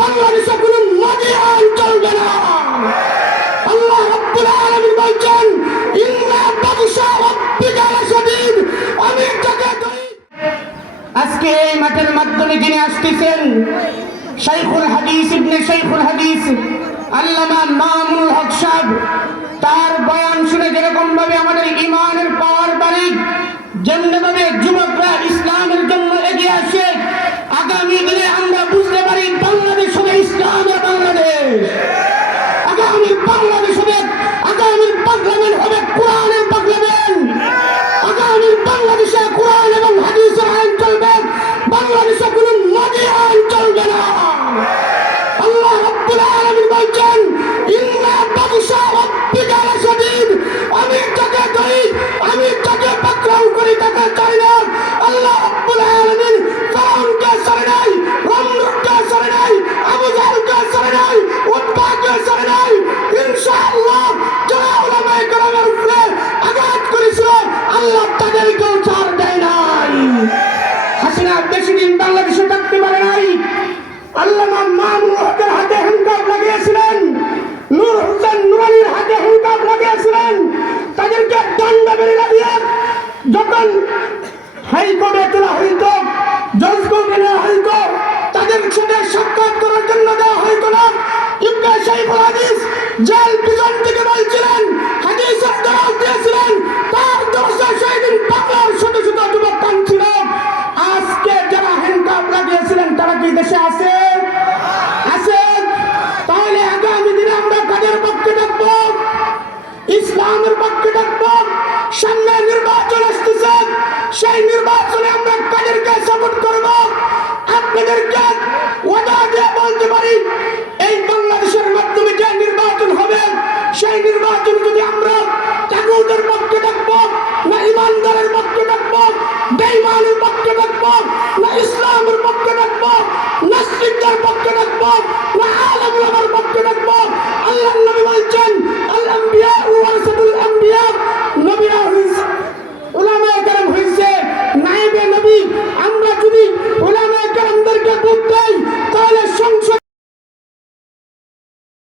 বাংলাদেশে কোনো নদী আইন চলবে না। আল্লাহ রাব্বুল আলামিন বলছেন ইন্না বাদশা রাব্বিকা লাশাদীদ। আমি তাকে আজকে এই মাঠের মাধ্যমে যিনি আসতেছেন শাইখুল হাদিস ইবনে শাইখুল হাদিস আল্লামা মামুনুল হক সাহেব, তার বয়ান শুনে যেরকম ভাবে আমাদের ঈমানের পাওয়ার বাড়ে, যেমন ভাবে যুবকরা ইসলামের জন্য এগিয়ে আসে, আগামী দিনে আমরা বুঝতে পারি বাংলাদেশ হবে ইসলামের বাংলাদেশ। আগামী বাংলাদেশ হবে, আগামীর পার্লামেন্ট হবে কোরআনের পার্লামেন্ট। আগামী বাংলাদেশে কোরআন এবং হাদিসের আইন চলবে, বাংলাদেশে কোনো নদী আইন চলবে না। আল্লাহ রাব্বুল আলামিন বলছেন ইন্না বাদশা রাব্বিকা লাশাদীদ। আমি যাকে ধরি, আমি যাকে পাকড়াও করি তাকে চাই না। আল্লাহ রাব্বুল আলামিন ফিরআউনকে ছাড়ে নাই, নমরুদকে ছাড়ে নাই, আবু জাহলকে ছাড়ে নাই, উতবাকে ছাড়ে নাই। ইনশাআল্লাহ যারা উলামায়ে কেরামের উপরে আঘাত করেছিল আল্লাহ তাদেরকেও ছাড় দেয় নাই। হাসিনা বেশি দিন বাংলাদেশে থাকতে পারে নাই। আল্লামা মামুনুল হকের হাতে হ্যান্ডকাপ লাগিয়েছিলেন, নূর হোসেন নুরানির হাতে হ্যান্ডকাপ লাগিয়েছিলেন। তাদেরকে দণ্ড বেরিয়ে দিয়ে যখন হাইকোর্টে তোলা হইত, জজ কোর্টে নেওয়া হইত, তাদের সাথে সাক্ষাৎ করার জন্য দেওয়া হইত না। ইবনে শাইখুল হাদিস জেল পিছন থেকে বলছিলেন, হাদিসের দরজ দিয়েছিলেন, তার দরজে সেই দিন বাংলার শত শত যুবক কাঁদছিল। আজকে যারা হ্যান্ডকাপ লাগিয়েছিলেন তারা কি দেশে আছে? আছে। তাহলে আগামী দিনে আমরা কাদের পক্ষে থাকবো? ইসলামের পক্ষে থাকবো। সামনে নির্বাচন আসতেছে, সেই নির্বাচনে আমরা কাদেরকে সাপোর্ট করব? আপনাদেরকে ওয়াদা দিয়ে বলতে পারি এই বাংলাদেশের মাধ্যমে যে নির্বাচন হবে সেই নির্বাচন